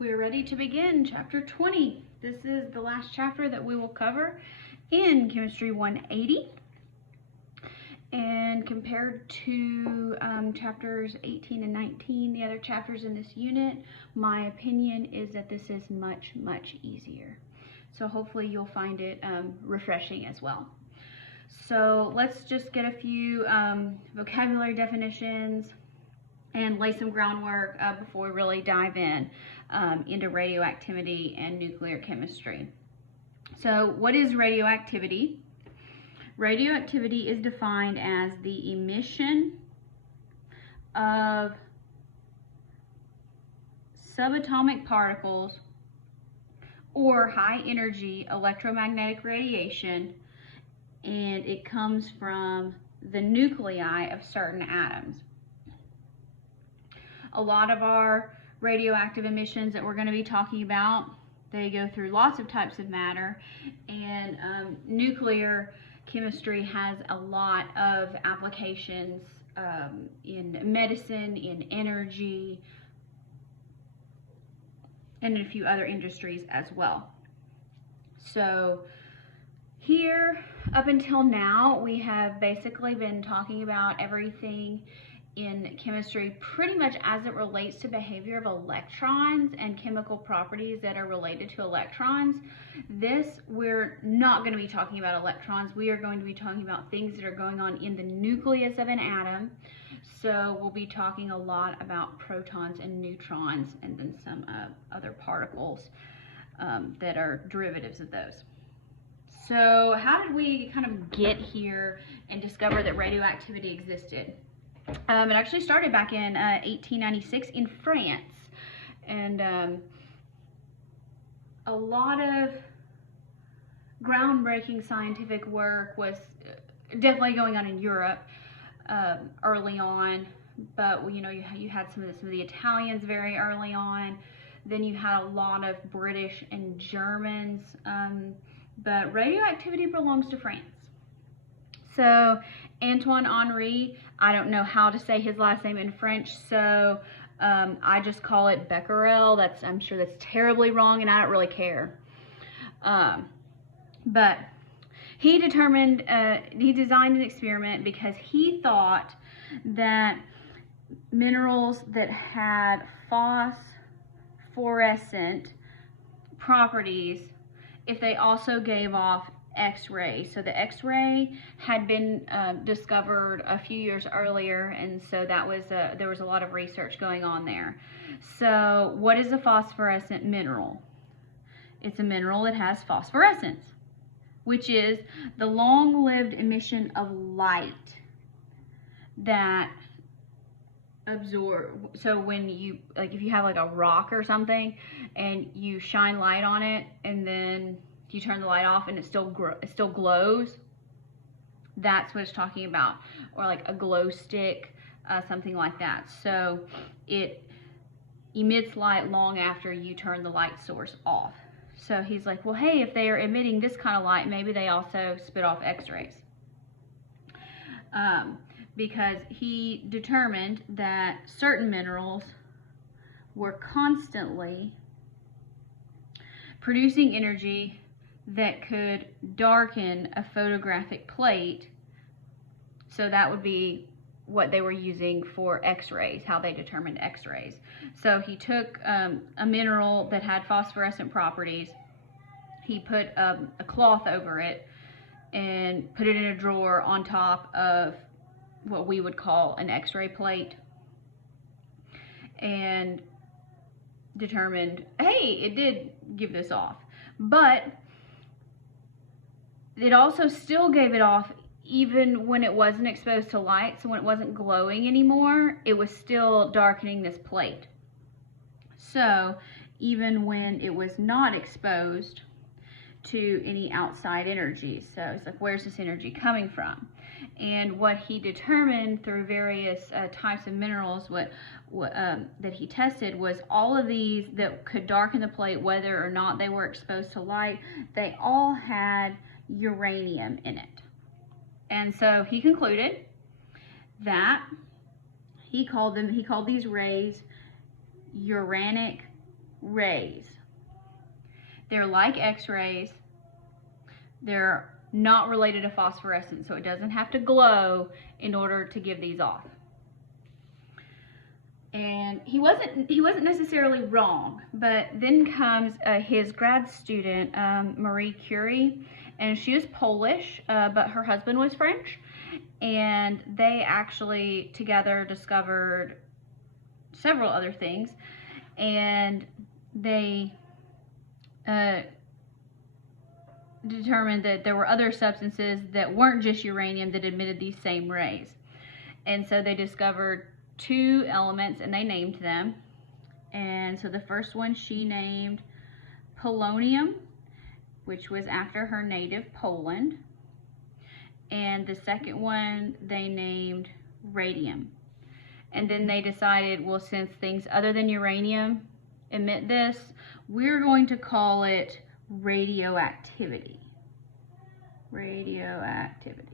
We're ready to begin chapter 20. This is the last chapter that we will cover in Chemistry 180. And compared to chapters 18 and 19, the other chapters in this unit, my opinion is that this is much, much easier. So hopefully you'll find it refreshing as well. So let's just get a few vocabulary definitions and lay some groundwork before we really dive in into radioactivity and nuclear chemistry. So what is radioactivity? Radioactivity is defined as the emission of subatomic particles or high energy electromagnetic radiation, and it comes from the nuclei of certain atoms. A lot of our radioactive emissions that we're going to be talking about, they go through lots of types of matter, and nuclear chemistry has a lot of applications in medicine, in energy, and in a few other industries as well. So here, up until now, we have basically been talking about everything in chemistry pretty much as it relates to behavior of electrons and chemical properties that are related to electrons. We're not going to be talking about electrons. We are going to be talking about things that are going on in the nucleus of an atom. So we'll be talking a lot about protons and neutrons, and then some other particles that are derivatives of those. So how did we kind of get here and discover that radioactivity existed? It actually started back in 1896 in France, and a lot of groundbreaking scientific work was definitely going on in Europe early on, but you know, you had some of the Italians very early on, then you had a lot of British and Germans, but radioactivity belongs to France. So Antoine Henri, I don't know how to say his last name in French, so I just call it Becquerel. I'm sure that's terribly wrong, and I don't really care. But he designed an experiment because he thought that minerals that had phosphorescent properties, if they also gave off X-ray. So the X-ray had been discovered a few years earlier, and so that was there was a lot of research going on there. So what is a phosphorescent mineral? It's a mineral that has phosphorescence, which is the long-lived emission of light that absorb. So when you, like, if you have like a rock or something and you shine light on it, and then you turn the light off and it still glows, that's what it's talking about. Or like a glow stick, something like that. So it emits light long after you turn the light source off. So he's like, well, hey, if they are emitting this kind of light, maybe they also spit off X-rays. Because he determined that certain minerals were constantly producing energy that could darken a photographic plate. So that would be what they were using for X-rays, how they determined X-rays. So he took a mineral that had phosphorescent properties, he put a cloth over it and put it in a drawer on top of what we would call an X-ray plate, and determined, hey, it did give this off, but it also still gave it off even when it wasn't exposed to light. So when it wasn't glowing anymore, it was still darkening this plate. So even when it was not exposed to any outside energy. So it's like, where's this energy coming from? And what he determined through various types of minerals, that he tested, was all of these that could darken the plate, whether or not they were exposed to light, they all had uranium in it. And so he concluded that he called these rays uranic rays. They're like X-rays. They're not related to phosphorescence, so it doesn't have to glow in order to give these off. And he wasn't necessarily wrong, but then comes his grad student, Marie Curie, and she was Polish, but her husband was French, and they actually together discovered several other things, and they determined that there were other substances that weren't just uranium that emitted these same rays. And so they discovered 2 elements and they named them. And so the first one she named polonium, which was after her native Poland. And the second one they named radium. And then they decided, well, since things other than uranium emit this, we're going to call it radioactivity. Radioactivity.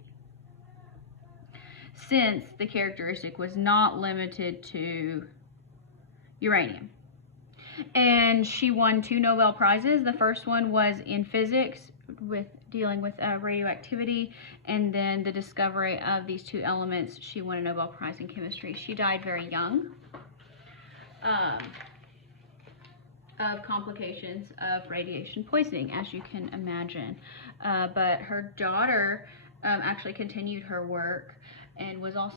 Since the characteristic was not limited to uranium. And she won 2 Nobel Prizes. The first one was in physics, with dealing with radioactivity, and then the discovery of these 2 elements, she won a Nobel Prize in chemistry. She died very young of complications of radiation poisoning, as you can imagine. But her daughter actually continued her work and was also